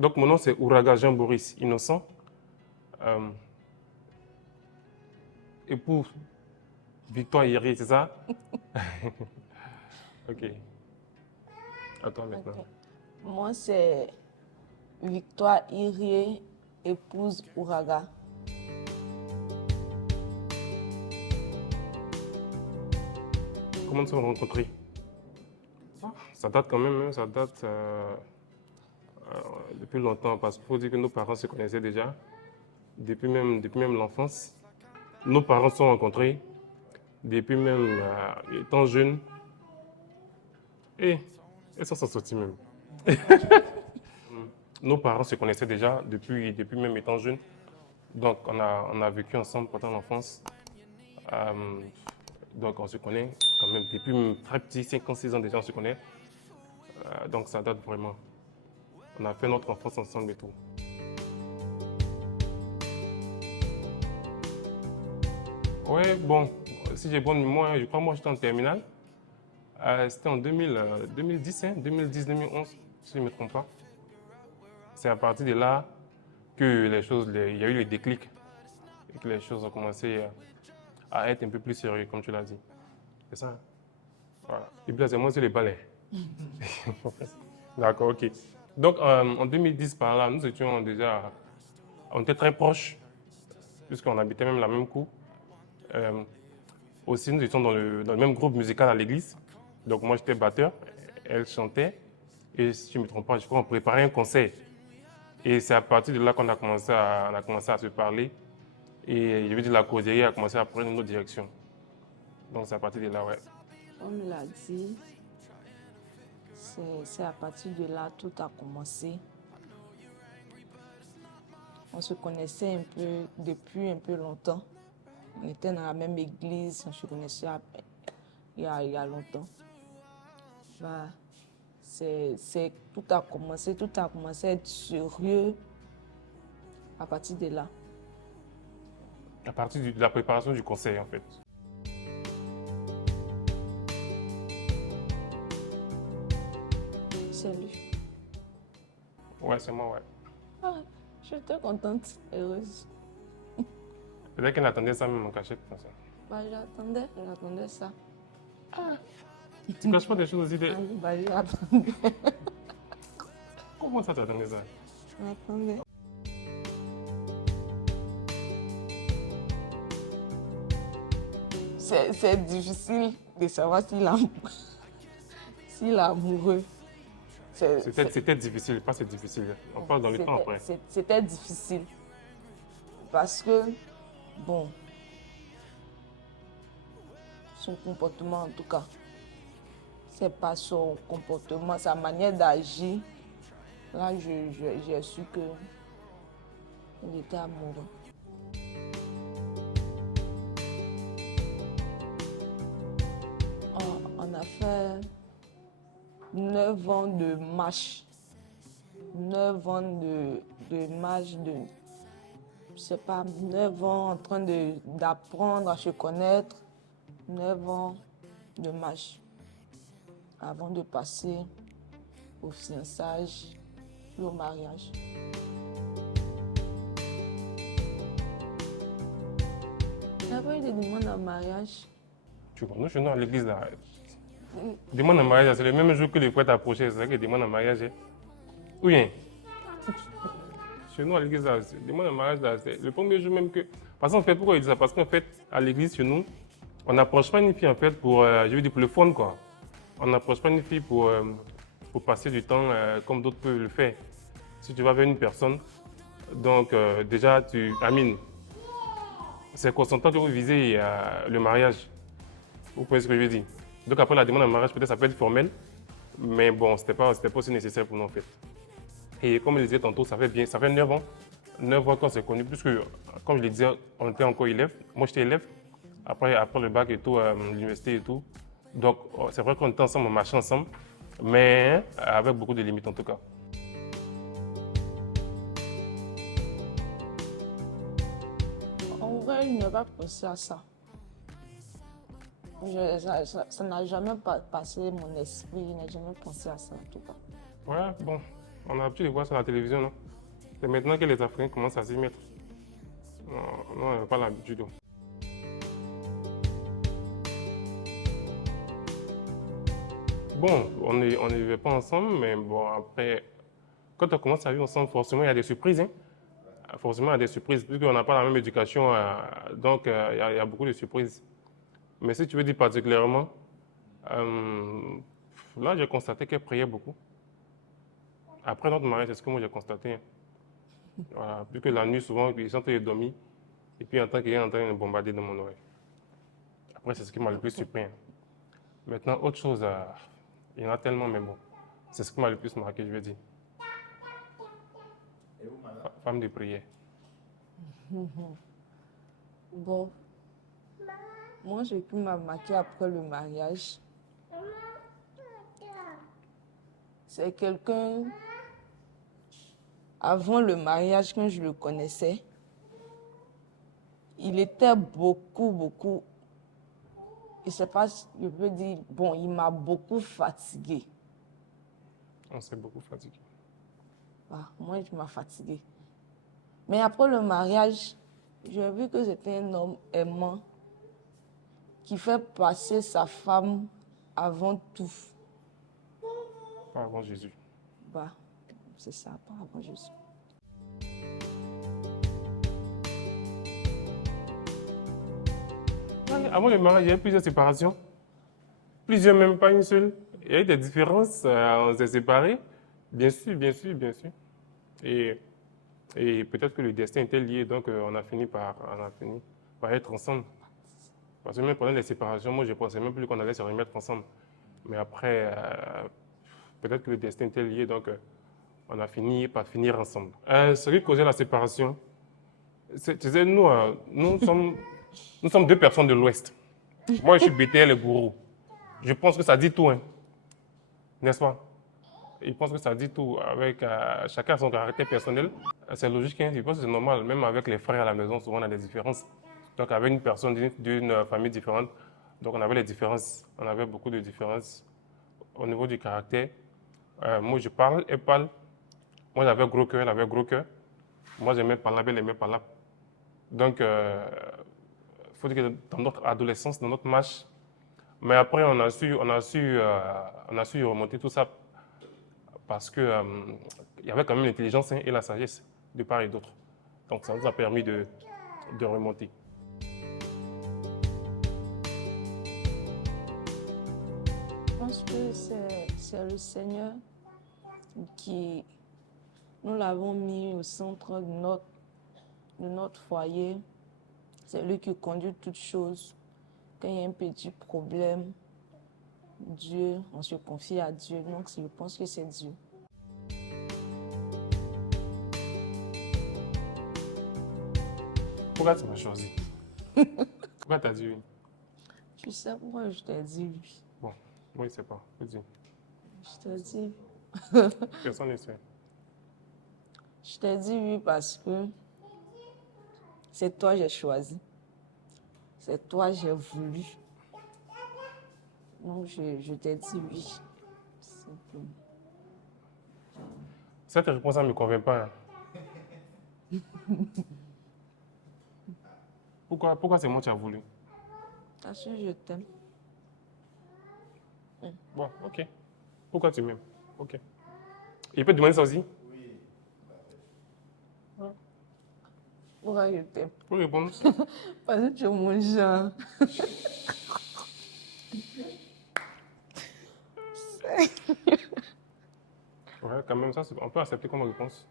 Donc, mon nom, c'est Ouraga Jean-Boris Innocent. Époux Victoire Iri, c'est ça? Ok. À toi maintenant. Ok. Moi, c'est Victoire Irie, épouse Ouraga. Comment nous sommes rencontrés? Ça date quand même, hein, ça date depuis longtemps, parce qu'il faut dire que nos parents se connaissaient déjà, depuis même l'enfance. Nos parents se sont rencontrés, depuis même étant jeunes, et ça s'en sortit même. Nos parents se connaissaient déjà depuis même étant jeunes, donc on a vécu ensemble pendant l'enfance. Donc on se connaît quand même depuis même très petit, 5 ans, 6 ans déjà on se connaît. Donc ça date vraiment. On a fait notre enfance ensemble et tout. Ouais, bon, si j'ai bonne mémoire, je crois que moi j'étais en terminale. C'était en 2010, hein, 2010-2011, si je ne me trompe pas. C'est à partir de là que il y a eu les déclics et que les choses ont commencé à être un peu plus sérieux, comme tu l'as dit. C'est ça? Voilà. Et puis là, c'est moi sur les balais. D'accord, ok. Donc, en 2010, par là, nous étions déjà, on était très proches, puisqu'on habitait même la même cour. Aussi, nous étions dans le même groupe musical à l'église. Donc, moi, j'étais batteur, elle chantait. Et si je ne me trompe pas, je crois qu'on préparait un concert. Et c'est à partir de là qu'on a commencé à se parler. Et je veux dire, la causerie a commencé à prendre une autre direction. Donc, c'est à partir de là, ouais. Comme l'a dit, c'est à partir de là tout a commencé. On se connaissait un peu depuis un peu longtemps. On était dans la même église, on se connaissait il y a longtemps. Bah, tout a commencé à être sérieux à partir de là. À partir de la préparation du concert, en fait. C'est lui. Ouais, c'est moi, ouais. Ah, je suis très contente, heureuse. Peut-être qu'elle attendait ça même en cachette, comme ça. Bah, j'attendais ça. Tu ne caches pas des choses aussi. Ah, bah, j'attendais. Comment ça, tu attendais ça? J'attendais. C'est difficile de savoir s'il est amoureux. C'était difficile, pas c'est difficile. On parle dans le temps après. C'était difficile. Parce que, bon, son comportement en tout cas, c'est pas son comportement, sa manière d'agir. Là, j'ai su qu'il était amoureux. On a fait 9 ans de marche. 9 ans de marche, je sais pas, 9 ans en train d'apprendre à se connaître. 9 ans de marche avant de passer au fiançage et au mariage. Il n'y a pas eu de demande en mariage. Tu vois, nous, chez nous, à l'église, là, demande en mariage, c'est le même jour que les prêtres approchaient, c'est ça qu'ils demandent en mariage. Hein. Oui, hein. Chez nous, à l'église, là, demande en mariage, là, c'est le premier jour même que. Parce qu'en fait, pourquoi ils disent ça? Parce qu'en fait, à l'église, chez nous, on n'approche pas une fille, en fait, je veux dire, pour le fun, quoi. On n'approche pas une fille pour passer du temps comme d'autres peuvent le faire. Si tu vas vers une personne, donc déjà, Amine, c'est consentant que vous visez le mariage. Vous comprenez ce que je veux dire? Donc après la demande en mariage, peut-être ça peut être formel, mais bon, c'était pas aussi nécessaire pour nous en fait. Et comme je le disais tantôt, ça fait 9 ans. 9 ans qu'on s'est connus, puisque comme je le disais, on était encore élèves. Moi j'étais élève, après le bac et tout, l'université et tout. Donc c'est vrai qu'on était ensemble, on marchait ensemble, mais avec beaucoup de limites en tout cas. En vrai, il ne va pas penser à ça. Ça n'a jamais passé mon esprit, je n'ai jamais pensé à ça en tout cas. Ouais, bon, On a l'habitude de voir ça à la télévision, non? C'est maintenant que les Africains commencent à s'y mettre. Non, non, on n'a pas l'habitude. Bon, on ne vivait pas ensemble, mais bon, après, quand on commence à vivre ensemble, forcément, il y a des surprises. Hein. Forcément, il y a des surprises, puisqu'on n'a pas la même éducation, donc il y a beaucoup de surprises. Mais si tu veux dire particulièrement, là, j'ai constaté qu'elle priait beaucoup. Après notre mariage, c'est ce que moi j'ai constaté. Hein. Voilà, puisque la nuit, souvent, ils sont en train de dormir, et puis en tant qu'il est en train de bombarder dans mon oreille. Après, c'est ce qui m'a le plus surpris. Hein. Maintenant, autre chose, il y en a tellement, mais bon, c'est ce qui m'a le plus marqué, je veux dire. Femme de prière. Bon, moi, j'ai pu m'amaquer après le mariage. C'est quelqu'un, avant le mariage, quand je le connaissais, il était beaucoup, je sais pas, je peux dire, bon, il m'a beaucoup fatiguée. On s'est beaucoup fatigué. Ah, moi, je m'ai fatiguée. Mais après le mariage, j'ai vu que c'était un homme aimant qui fait passer sa femme avant tout. Pas avant Jésus. Bah, c'est ça, pas avant Jésus. Avant le mariage, il y a eu plusieurs séparations. Plusieurs, même pas une seule. Il y a eu des différences, on s'est séparés. Bien sûr. Et, et peut-être que le destin était lié, donc on a fini par être ensemble. Parce que même pendant les séparations, moi je pensais même plus qu'on allait se remettre ensemble. Mais après, peut-être que le destin était lié, donc on a fini par finir ensemble. Ce qui causait la séparation, tu sais, nous sommes deux personnes de l'Ouest. Moi, je suis BTL et Gourou. Je pense que ça dit tout, hein. N'est-ce pas? Je pense que ça dit tout. Avec chacun son caractère personnel. C'est logique, hein. Je pense que c'est normal. Même avec les frères à la maison, souvent on a des différences. Donc avec une personne d'une famille différente, donc on avait les différences. On avait beaucoup de différences au niveau du caractère. Moi, je parle, elle parle. Moi, j'avais gros cœur, elle avait gros cœur. Moi, j'aimais parler, elle aimait parler. Donc, il faut dire que dans notre adolescence, dans notre marche, mais après, on a su remonter tout ça parce que il y avait quand même l'intelligence et la sagesse de part et d'autre. Donc, ça nous a permis de remonter. Je pense que c'est le Seigneur qui, nous l'avons mis au centre de notre foyer. C'est lui qui conduit toutes choses. Quand il y a un petit problème, Dieu, on se confie à Dieu. Donc, je pense que c'est Dieu. Pourquoi tu m'as choisi? Pourquoi tu as dit oui? Tu sais pourquoi je t'ai dit oui? Bon, moi, je ne sais pas. Dis. Je t'ai dit. Personne ne sait. Je t'ai dit oui parce que c'est toi que j'ai choisi. C'est toi que j'ai voulu. Donc, je t'ai dit oui. Simplement. Cette réponse, ça ne me convient pas. Hein. Pourquoi c'est moi qui as voulu? Parce que je t'aime. Bon, ok. Pourquoi tu m'aimes? Ok. Il peut te demander ça aussi? Pourquoi je t'aime? Pour répondre. Parce que tu es mon genre. Ouais, quand même, ça, on peut accepter comme réponse.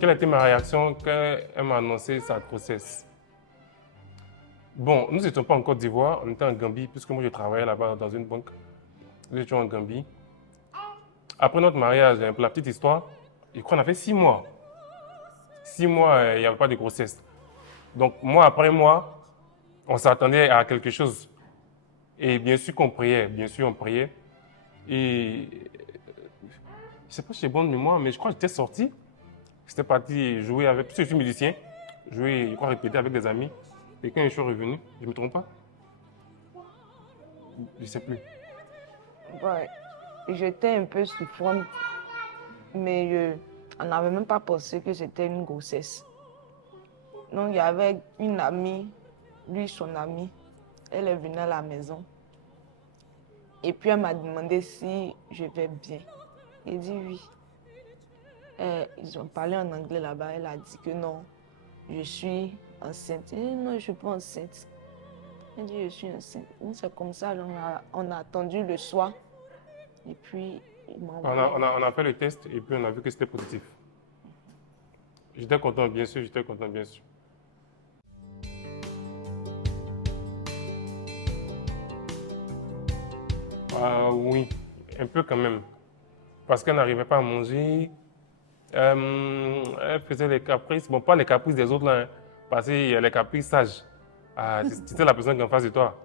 Quelle a été ma réaction quand elle m'a annoncé sa grossesse? Bon, nous n'étions pas en Côte d'Ivoire, on était en Gambie, puisque moi je travaillais là-bas dans une banque. Nous étions en Gambie. Après notre mariage, pour la petite histoire, je crois qu'on a fait 6 mois. 6 mois, il n'y avait pas de grossesse. Donc, mois après mois, on s'attendait à quelque chose. Et bien sûr qu'on priait, Et je ne sais pas si j'ai bonne mémoire, mais je crois que j'étais sorti. J'étais parti jouer avec, puisque je suis musicien, jouer, je crois, répéter avec des amis. Et quand je suis revenu, je ne me trompe pas. Je sais plus. Ouais. J'étais un peu souffrante, mais on n'avait même pas pensé que c'était une grossesse. Donc, il y avait une amie, lui, son amie, elle est venue à la maison. Et puis, elle m'a demandé si je vais bien. J'ai dit oui. Ils ont parlé en anglais là-bas. Elle a dit que non, je suis enceinte. J'ai dit non, je ne suis pas enceinte. Elle dit je suis enceinte. Donc, c'est comme ça, on a attendu le soir. Et puis, ils m'ont envoyé. On a fait le test et puis on a vu que c'était positif. J'étais content, bien sûr, j'étais content, bien sûr. Oui, un peu quand même. Parce qu'elle n'arrivait pas à manger. Elle faisait les caprices. Bon, pas les caprices des autres, là, hein, parce qu'il y a les caprices sages. C'était la personne qui est en face de toi.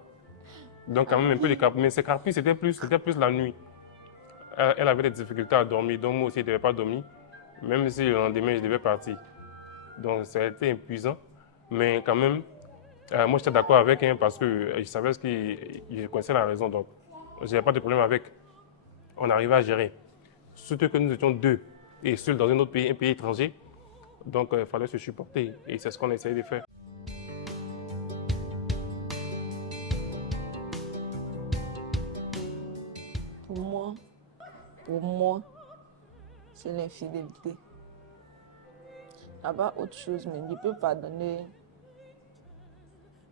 Donc, quand même, un peu de caprices. Mais ces caprices, c'était plus la nuit. Elle avait des difficultés à dormir. Donc, moi aussi, je ne devais pas dormir. Même si le lendemain, je devais partir. Donc, ça a été épuisant. Mais quand même, moi, j'étais d'accord avec elle parce que je savais je connaissais la raison. Donc, je n'avais pas de problème avec. On arrivait à gérer. Surtout que nous étions deux et seuls dans un autre pays, un pays étranger. Donc, il fallait se supporter. Et c'est ce qu'on essayait de faire. Pour moi, c'est l'infidélité. Il n'y a pas autre chose, mais je peux pardonner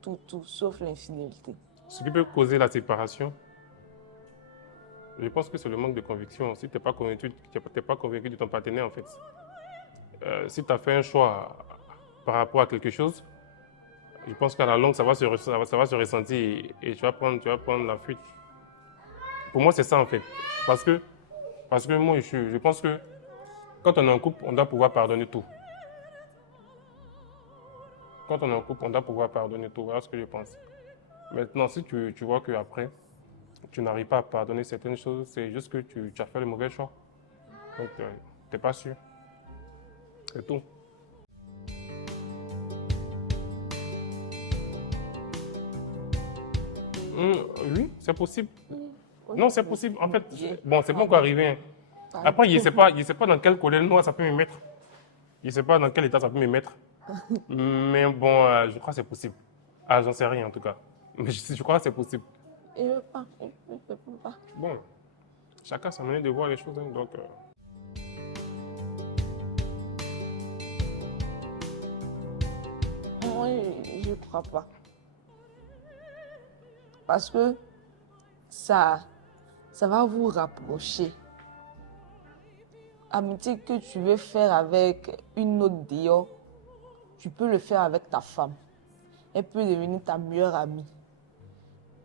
tout, sauf l'infidélité. Ce qui peut causer la séparation, je pense que c'est le manque de conviction. Si tu n'es pas convaincu de ton partenaire, en fait. Si tu as fait un choix par rapport à quelque chose, je pense qu'à la longue, ça va se ressentir et tu vas prendre la fuite. Pour moi, c'est ça, en fait. Parce que moi, je pense que quand on est en couple, on doit pouvoir pardonner tout. Quand on est en couple, on doit pouvoir pardonner tout. Voilà ce que je pense. Maintenant, si tu vois qu'après, tu n'arrives pas à pardonner certaines choses, c'est juste que tu as fait le mauvais choix. Donc, tu n'es pas sûr. C'est tout. Oui, c'est possible. Non, c'est possible. En fait, bon, c'est pas encore arrivé. Hein. Après, je ne sais pas dans quelle colère noire ça peut me mettre. Je ne sais pas dans quel état ça peut me mettre. Mais bon, je crois que c'est possible. Ah, j'en sais rien en tout cas. Mais je crois que c'est possible. Il ne veut pas, il ne peut pas. Bon, chacun sa manière de voir les choses. Hein, donc, Moi, je ne crois pas. Parce que ça va vous rapprocher. Amitié que tu veux faire avec une autre dehors, tu peux le faire avec ta femme. Elle peut devenir ta meilleure amie.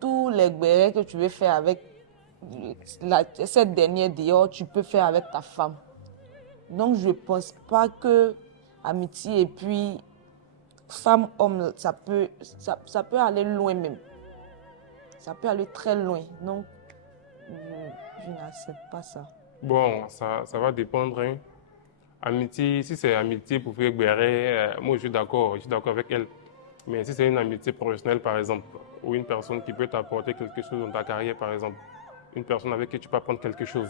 Tous les bérais que tu veux faire avec cette dernière dehors, tu peux faire avec ta femme. Donc, je ne pense pas que amitié et puis femme-homme, ça peut aller loin même. Ça peut aller très loin. Donc, je n'accepte pas ça. bon, ça va dépendre. Hein. Amitié, si c'est amitié pour faire béret, moi je suis d'accord avec elle. Mais si c'est une amitié professionnelle, par exemple, ou une personne qui peut t'apporter quelque chose dans ta carrière, par exemple, une personne avec qui tu peux apprendre quelque chose,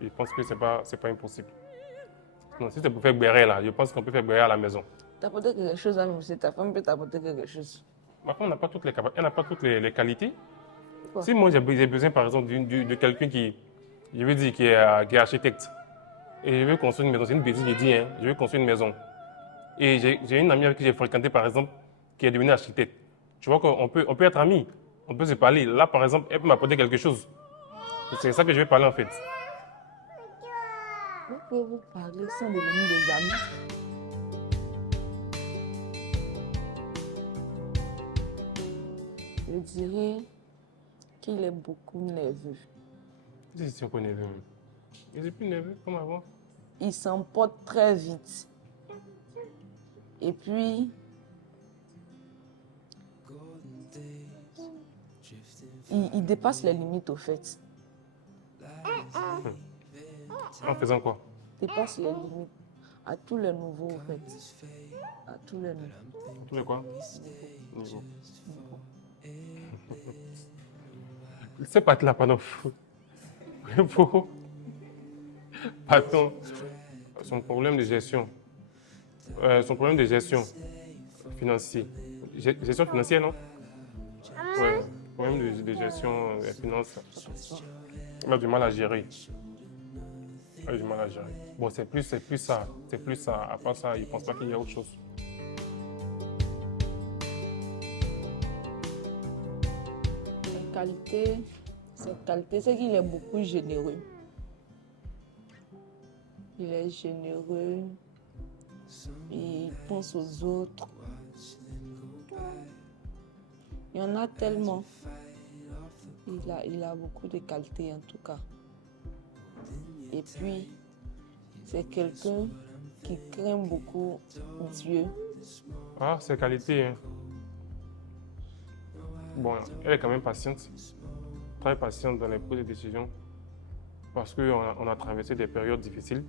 je pense que c'est pas impossible. Non, si c'est pour faire béret, là, je pense qu'on peut faire béret à la maison. T'apporter quelque chose à nous, c'est ta femme peut t'apporter quelque chose. Ma femme n'a pas toutes les capacités, elle n'a pas toutes les qualités. Pourquoi? Si moi j'ai besoin, par exemple, de quelqu'un je veux dire, qui est architecte, et je veux construire une maison, c'est une bêtise, j'ai dit, hein, je veux construire une maison. Et j'ai une amie avec qui j'ai fréquenté, par exemple, qui est devenue architecte. Tu vois qu'on peut être amis, on peut se parler. Là, par exemple, elle peut m'apporter quelque chose. C'est ça que je vais parler, en fait. Vous pouvez vous parler sans devenir des amis. Je dirais qu'il est beaucoup nerveux. Je suis encore nerveux. Je ne suis plus nerveux comme avant. Il s'emporte très vite. Et puis, il dépasse les limites au fait. En faisant quoi? Dépasse les limites à tous les nouveaux au fait. À tous les nouveaux. Tous les quoi? Niveau. Cette partie-là, pardon. Pour pardon, son problème de gestion. Son problème de gestion financière. Gestion financière, non? Ouais, problème de gestion des finances. Il a du mal à gérer. Il a du mal à gérer. Bon, c'est plus ça. C'est plus ça. À part ça, il ne pense pas qu'il y a autre chose. Ses qualités, c'est qu'il est beaucoup généreux. Il est généreux, il pense aux autres. Il y en a tellement. Il a beaucoup de qualités en tout cas. Et puis, c'est quelqu'un qui craint beaucoup Dieu. Ah, ses qualités. Hein. Bon, elle est quand même patiente. Très patiente dans les prises de décision. Parce qu'on a traversé des périodes difficiles.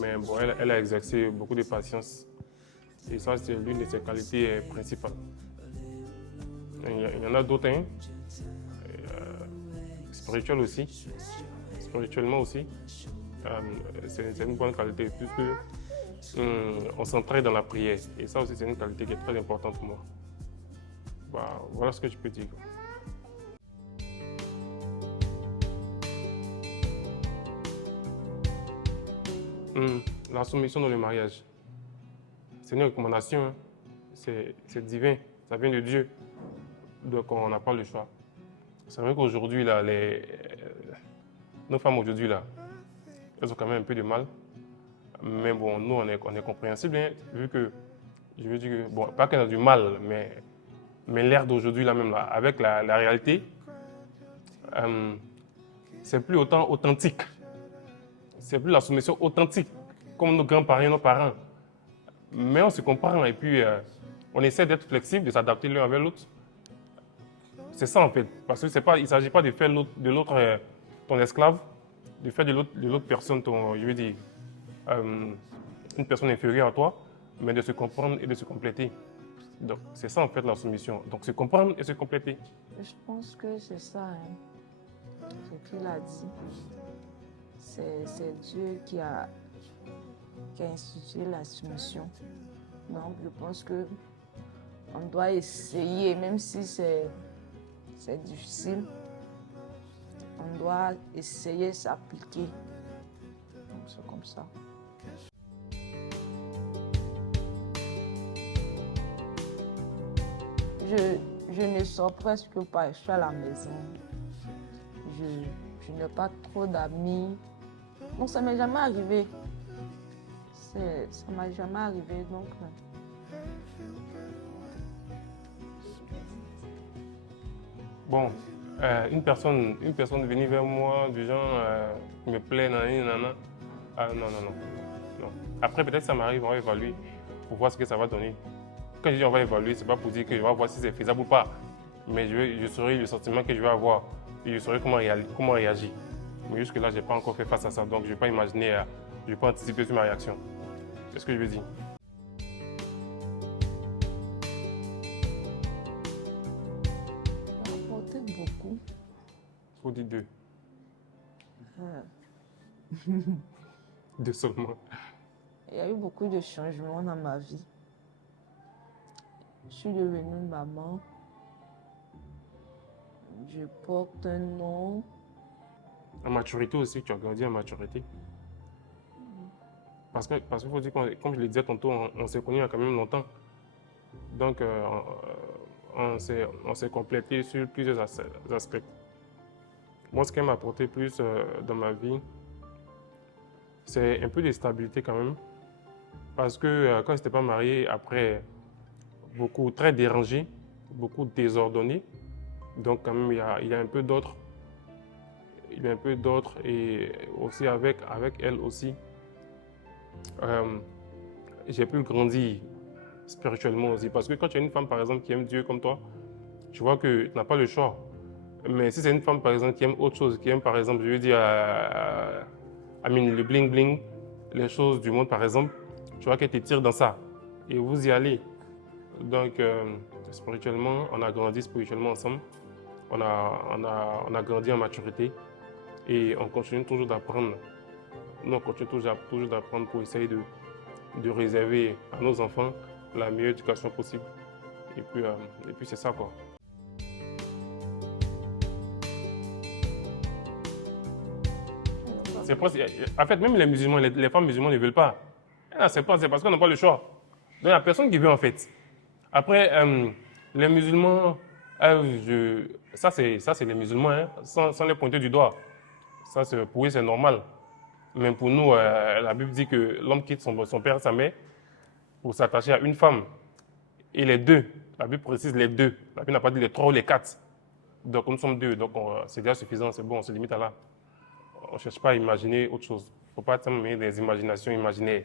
Mais bon, elle a exercé beaucoup de patience. Et ça, c'est l'une de ses qualités principales. Il y en a d'autres, hein. Spirituel aussi. Spirituellement aussi. C'est une bonne qualité, puisque on s'entraide dans la prière. Et ça aussi, c'est une qualité qui est très importante pour moi. Bah, voilà ce que je peux dire. La soumission dans le mariage, c'est une recommandation, hein. C'est divin, ça vient de Dieu, donc on n'a pas le choix. C'est vrai qu'aujourd'hui, là, nos femmes aujourd'hui, là, elles ont quand même un peu de mal, mais bon, nous, on est compréhensible, hein, vu que, je veux dire, que, bon, pas qu'elles ont du mal, mais l'ère d'aujourd'hui, là même, là, avec la réalité, c'est plus autant authentique. C'est plus la soumission authentique, comme nos grands-parents, nos parents. Mais on se comprend et puis on essaie d'être flexible, de s'adapter l'un avec l'autre. C'est ça en fait. Parce qu'il ne s'agit pas de faire de l'autre ton esclave, de faire de l'autre personne je veux dire, une personne inférieure à toi, mais de se comprendre et de se compléter. Donc c'est ça en fait la soumission. Donc se comprendre et se compléter. Je pense que c'est ça, hein, ce qu'il a dit. C'est Dieu qui a institué la soumission. Donc, je pense qu'on doit essayer, même si c'est difficile, on doit essayer de s'appliquer. Donc, c'est comme ça. Je ne sors presque pas, je suis à la maison. Je n'ai pas trop d'amis. Donc ça m'est jamais arrivé. Ça m'a jamais arrivé, donc. Bon, une personne venue vers moi du genre me plaît, nanana. Ah non. Après peut-être ça m'arrive, on va évaluer pour voir ce que ça va donner. Quand je dis on va évaluer, c'est pas pour dire que je vais voir si c'est faisable ou pas, mais je saurai le sentiment que je vais avoir et je saurai comment réagir. Mais jusque-là, je n'ai pas encore fait face à ça, donc je ne vais pas imaginer, je ne vais pas anticiper sur ma réaction. C'est ce que je veux dire. Ça a apporté beaucoup. Il faut dire deux. Deux seulement. Il y a eu beaucoup de changements dans ma vie. Je suis devenue maman. Je porte un nom. En maturité aussi, tu as grandi en maturité. Parce qu'il faut dire, comme je le disais tantôt, on s'est connus il y a quand même longtemps. Donc, on s'est complété sur plusieurs aspects. Moi, ce qui m'a apporté plus dans ma vie, c'est un peu de stabilité quand même. Parce que quand je n'étais pas marié, après, très dérangé, beaucoup désordonné. Donc, quand même, il y a un peu d'autres. Il y a un peu d'autres et aussi avec elle aussi, j'ai pu grandir spirituellement aussi. Parce que quand tu as une femme, par exemple, qui aime Dieu comme toi, tu vois que tu n'as pas le choix. Mais si c'est une femme, par exemple, qui aime autre chose, qui aime, par exemple, je veux dire, le bling-bling, les choses du monde, par exemple, tu vois qu'elle te tire dans ça. Et vous y allez. Donc, spirituellement, on a grandi spirituellement ensemble. on a grandi en maturité et on continue toujours d'apprendre. Nous, on continue toujours d'apprendre pour essayer de réserver à nos enfants la meilleure éducation possible. Et puis c'est ça, quoi. C'est presque, en fait, même les musulmans, les femmes musulmanes ne veulent pas. Ah, c'est parce qu'on n'a pas le choix. Donc, il n'y a personne qui veut, en fait. Après, les musulmans, ça c'est les musulmans, hein, sans les pointer du doigt. Ça, pour eux, c'est normal. Mais pour nous, la Bible dit que l'homme quitte son père et sa mère pour s'attacher à une femme. Et les deux, la Bible précise les deux. La Bible n'a pas dit les trois ou les quatre. Donc, nous sommes deux. Donc, c'est déjà suffisant, c'est bon, on se limite à là. On ne cherche pas à imaginer autre chose. Il ne faut pas mettre des imaginations imaginaires.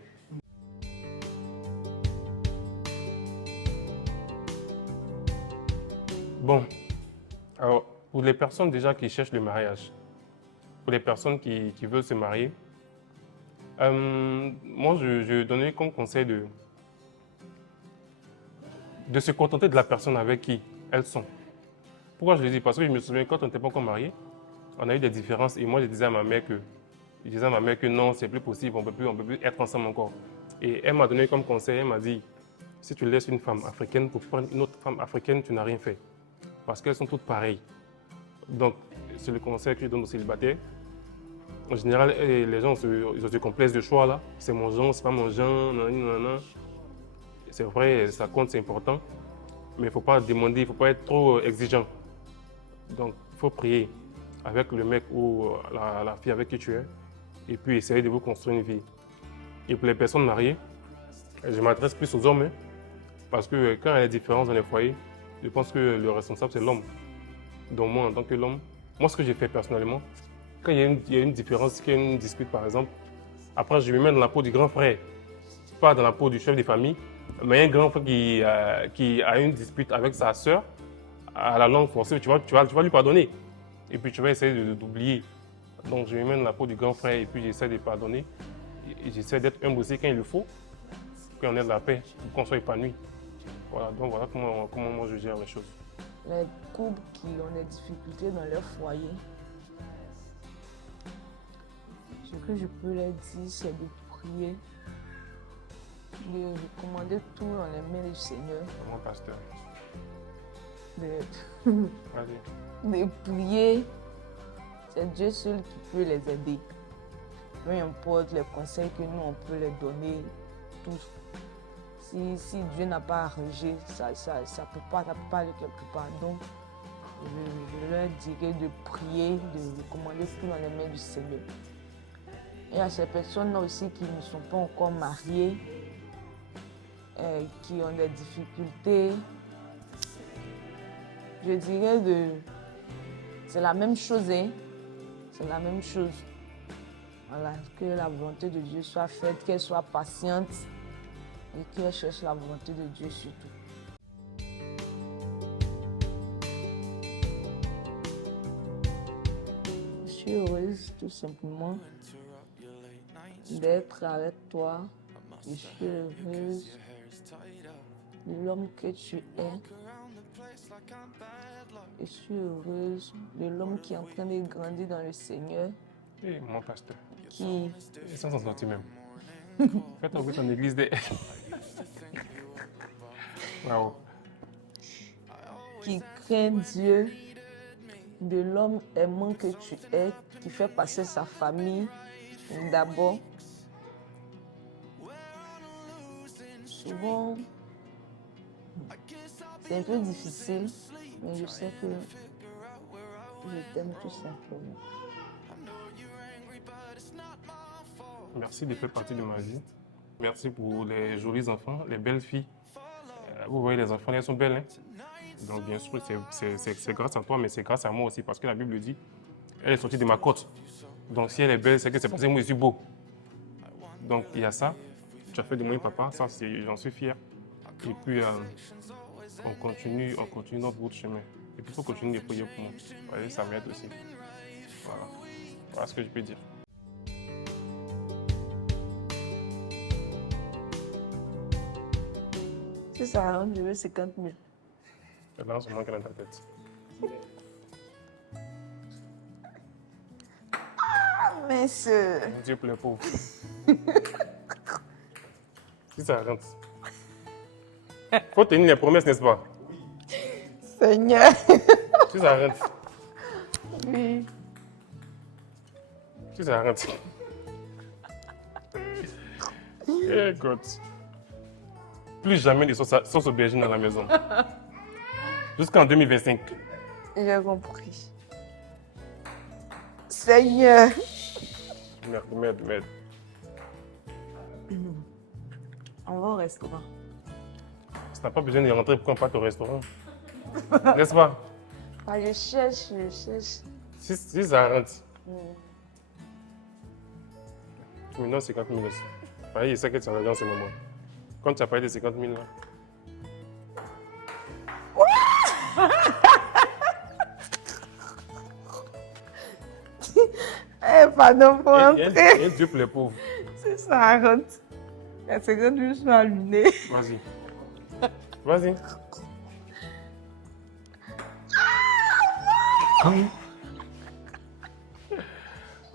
Bon, alors, pour les personnes déjà qui cherchent le mariage, pour les personnes qui veulent se marier, moi, je donnerais comme conseil de se contenter de la personne avec qui elles sont. Pourquoi je le dis? Parce que je me souviens, quand on n'était pas encore mariés, on a eu des différences et moi, je disais à ma mère que non, c'est plus possible, on ne peut plus être ensemble encore. Et elle m'a donné comme conseil, elle m'a dit, si tu laisses une femme africaine pour prendre une autre femme africaine, tu n'as rien fait. Parce qu'elles sont toutes pareilles. Donc, c'est le conseil que je donne aux célibataires. En général, les gens ils ont ce complexe de choix là. C'est mon genre, c'est pas mon genre, nanana. C'est vrai, ça compte, c'est important. Mais il ne faut pas demander, il ne faut pas être trop exigeant. Donc, il faut prier avec le mec ou la fille avec qui tu es. Et puis, essayer de vous construire une vie. Et pour les personnes mariées, je m'adresse plus aux hommes. Hein, parce que quand il y a des différences dans les foyers, je pense que le responsable, c'est l'homme. Donc moi, en tant que l'homme, moi, ce que j'ai fait personnellement, quand il y a une différence, qu'il y a une dispute par exemple, après je me mets dans la peau du grand frère, pas dans la peau du chef de famille, mais un grand frère qui a une dispute avec sa sœur, à la langue forcée, tu vas lui pardonner. Et puis tu vas essayer d'oublier. Donc je me mets dans la peau du grand frère et puis j'essaie de pardonner. Et j'essaie d'être humble aussi quand il le faut, qu'on ait de la paix, pour qu'on soit épanoui. Voilà, donc voilà comment moi je gère les choses. Les couples qui ont des difficultés dans leur foyer, ce que je peux leur dire, c'est de prier, de recommander tout dans les mains du Seigneur, Mon pasteur. de prier. C'est Dieu seul qui peut les aider. Peu importe les conseils que nous, on peut les donner, tous. Si Dieu n'a pas arrangé, ça peut pas aller quelque part. Donc, je leur dirais de prier, de recommander tout dans les mains du Seigneur. Et à ces personnes-là aussi qui ne sont pas encore mariées, qui ont des difficultés, je dirais c'est la même chose, hein? C'est la même chose. Voilà, que la volonté de Dieu soit faite, qu'elle soit patiente et qu'elle cherche la volonté de Dieu surtout. Je suis heureuse tout simplement d'être avec toi. Je suis heureuse de l'homme que tu es. Je suis heureuse de l'homme qui est en train de grandir dans le Seigneur. Et mon pasteur. Qui... Sans s'en sortir même. Faites ouvrir ton église des... Wow. Qui craint Dieu, de l'homme aimant que tu es, qui fait passer sa famille d'abord. Souvent, c'est un peu difficile, mais je sais que je t'aime tout simplement. Merci de faire partie de ma vie. Merci pour les jolis enfants, les belles filles. Vous voyez, les enfants, elles sont belles. Hein? Donc, bien sûr, c'est grâce à toi, mais c'est grâce à moi aussi, parce que la Bible dit, elle est sortie de ma côte. Donc, si elle est belle, c'est que c'est parce que moi, je suis beau. Donc, il y a ça. Tu as fait de moi un papa, ça, j'en suis fier. Et puis, on continue notre bout de chemin. Et puis, il faut continuer de prier pour moi. Vous voyez, ça m'aide aussi. Voilà. Voilà ce que je peux dire. C'est ça, je veux 50 000. Là, on se manque dans ta tête. mince. Mon Dieu pour les pauvres. Si ça rentre. Faut tenir les promesses, n'est-ce pas? Seigneur. Si ça rentre. Oui. Si ça rentre. Écoute. Plus jamais de sauce aubergine dans la maison. Jusqu'en 2025. J'ai compris. Seigneur. Merde. On va au restaurant. Tu n'as pas besoin de rentrer pour qu'on parte au restaurant. N'est-ce pas? Ah, je cherche. Si ça rentre. Tu me donnes 50 000 aussi. Pareil, je sais que tu as l'argent en ce moment. Quand tu as parlé de 50 000 là. Pardon pour entrer. Et Dieu pour les pauvres. C'est ça, rentre. La seconde, je suis allumée. Vas-y.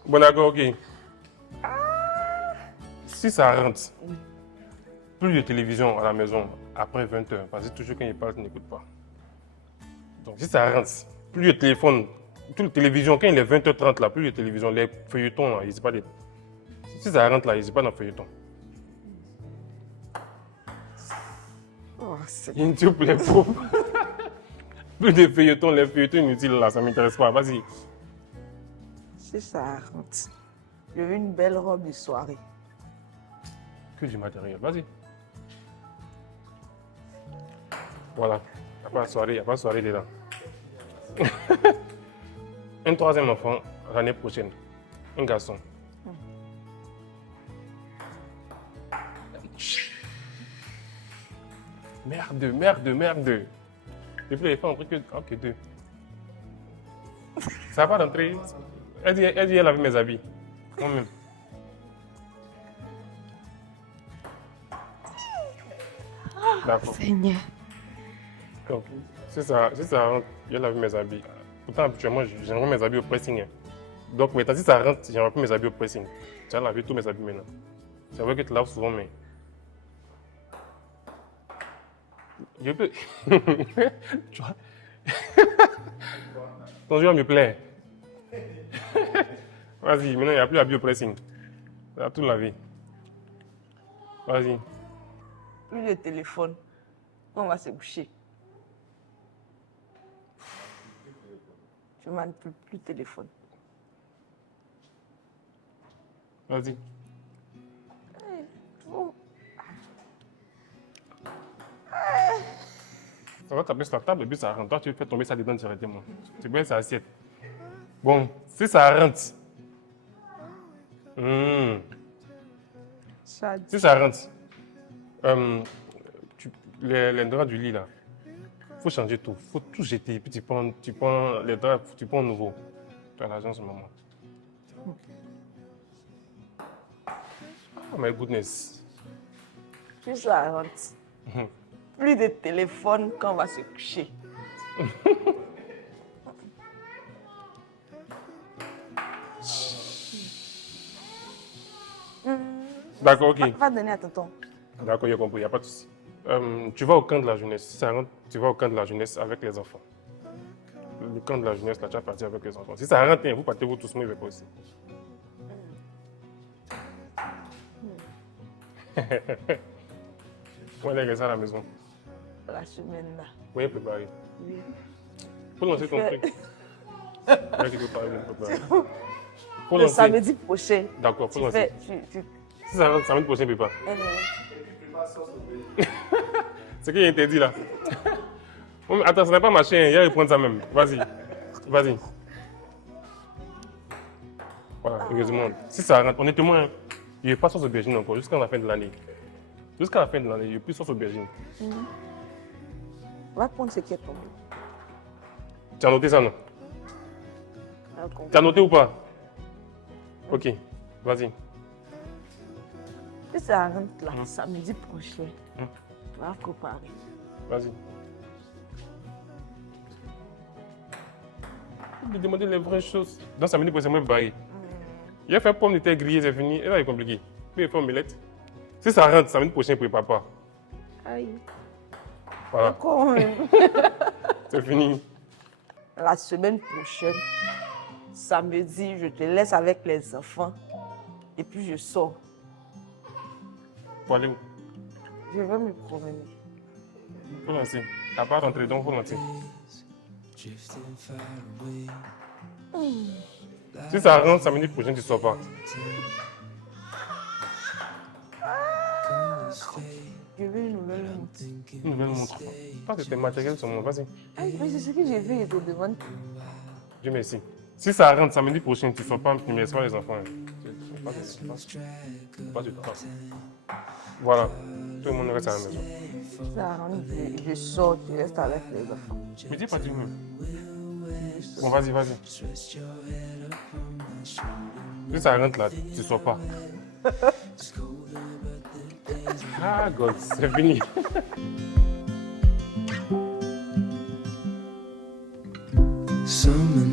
Bon, d'accord, ok. Si ça rentre, plus de télévision à la maison après 20h, parce que toujours quand il parle, tu n'écoutes pas. Donc, si ça rentre, plus de téléphone, toute la télévision, quand il est 20h30, là, plus de télévision, les feuilletons, là, ils pas des... Si ça rentre là, ils pas dans le feuilleton. Oh, c'est... Il y a une tube pour les pauvres. Plus de feuilletons, les feuilletons inutiles, là, ça ne m'intéresse pas. Vas-y. Si ça rentre. Je veux une belle robe de soirée. Que du matériel, vas-y. Voilà. Il n'y a pas de soirée dedans. Un troisième enfant l'année prochaine. Un garçon. Merde. Depuis les femmes, on que... Ok, 2. Ça va pas d'entrer. Elle dit elle avait mes habits. Moi-même. D'accord. Seigneur. Donc, c'est ça, elle avait mes habits. Pourtant, habituellement, j'envoie mes habits au pressing. Hein. Donc, maintenant, si ça rentre, j'envoie plus mes habits au pressing. Tu as lavé tous mes habits maintenant. C'est vrai que tu laves souvent, mais... Je peux... Tu vois? Ton jeu me plaît. Vas-y, maintenant, il n'y a plus habits au pressing. Tu as tout lavé. Vas-y. Plus de téléphone. On va se coucher. Je ne manipule plus de téléphone. Vas-y. Oh. Ça va taper sur la table et puis ça rentre. Toi, tu fais tomber ça dedans directement. Tu mets ça assiette. Bon, si ça rentre. Si ça rentre. Les draps du lit là. Il faut changer tout. Il faut tout jeter. Puis tu prends les draps, tu prends nouveau. Tu as l'argent en ce moment. Oh my goodness. Plus ça rentre. Plus de téléphone quand on va se coucher. D'accord, ok. Va donner à tonton. D'accord, j'ai compris, il n'y a pas de souci. Tu vas au camp de la jeunesse. Si ça rentre, tu vas au camp de la jeunesse avec les enfants. Le camp de la jeunesse, là, tu vas partir avec les enfants. Si ça rentre, vous partez vous tous, moi, je vais pas aussi. Moi, les ça à la maison. La semaine là. Oui, préparé. Oui. Faut lancer ton truc. Ouais, tu peux parler, je peux parler. Faut Le lancer. samedi prochain. D'accord, faut Tu lancer. fais. Si ça rentre, samedi prochain, prépare. C'est qui est interdit là. Oh, mais attends, ça n'est pas ma chaîne, il va reprendre ça même. Vas-y. Voilà, heureusement. Si ça rentre, honnêtement, hein, il n'y a pas sauce aubergine encore jusqu'à la fin de l'année. Jusqu'à la fin de l'année, il n'y a plus sauce aubergine. Va prendre ce qui est tombé. Tu as noté ça, non? D'accord. Tu as noté ou pas? Ok, vas-y. Si ça rentre là, samedi prochain, on va préparer. Vas-y. Faut lui demander les vraies choses. Dans samedi prochain, moi, je vais. Il a fait pomme de terre grillée, c'est fini. Et là, il est compliqué. Puis il fait omelette. Si ça rentre, samedi prochain, prépare pas. Aïe. Voilà, Quand même. c'est fini. La semaine prochaine, samedi, je te laisse avec les enfants. Et puis je sors. Pour aller où? Je vais me promener. Faut lancer. T'as pas rentré, donc faut lancer. Si ça rentre samedi prochain, tu sors pas. Je veux une nouvelle montre. Une nouvelle montre. Toi, c'était matériel sur mon. Vas-y. Aïe, mais c'est ce que j'ai vu, je te demande. Dieu merci. Si ça rentre samedi prochain, tu sors pas, tu ne laisses pas les enfants. Pas du temps. Voilà. Tout le monde reste à la maison. Ça rentre, je sors, tu restes avec les enfants. Mais dis pas du tout. Bon, vas-y, vas-y. Si ça rentre là, tu sors pas. Ah, God, c'est fini. Summer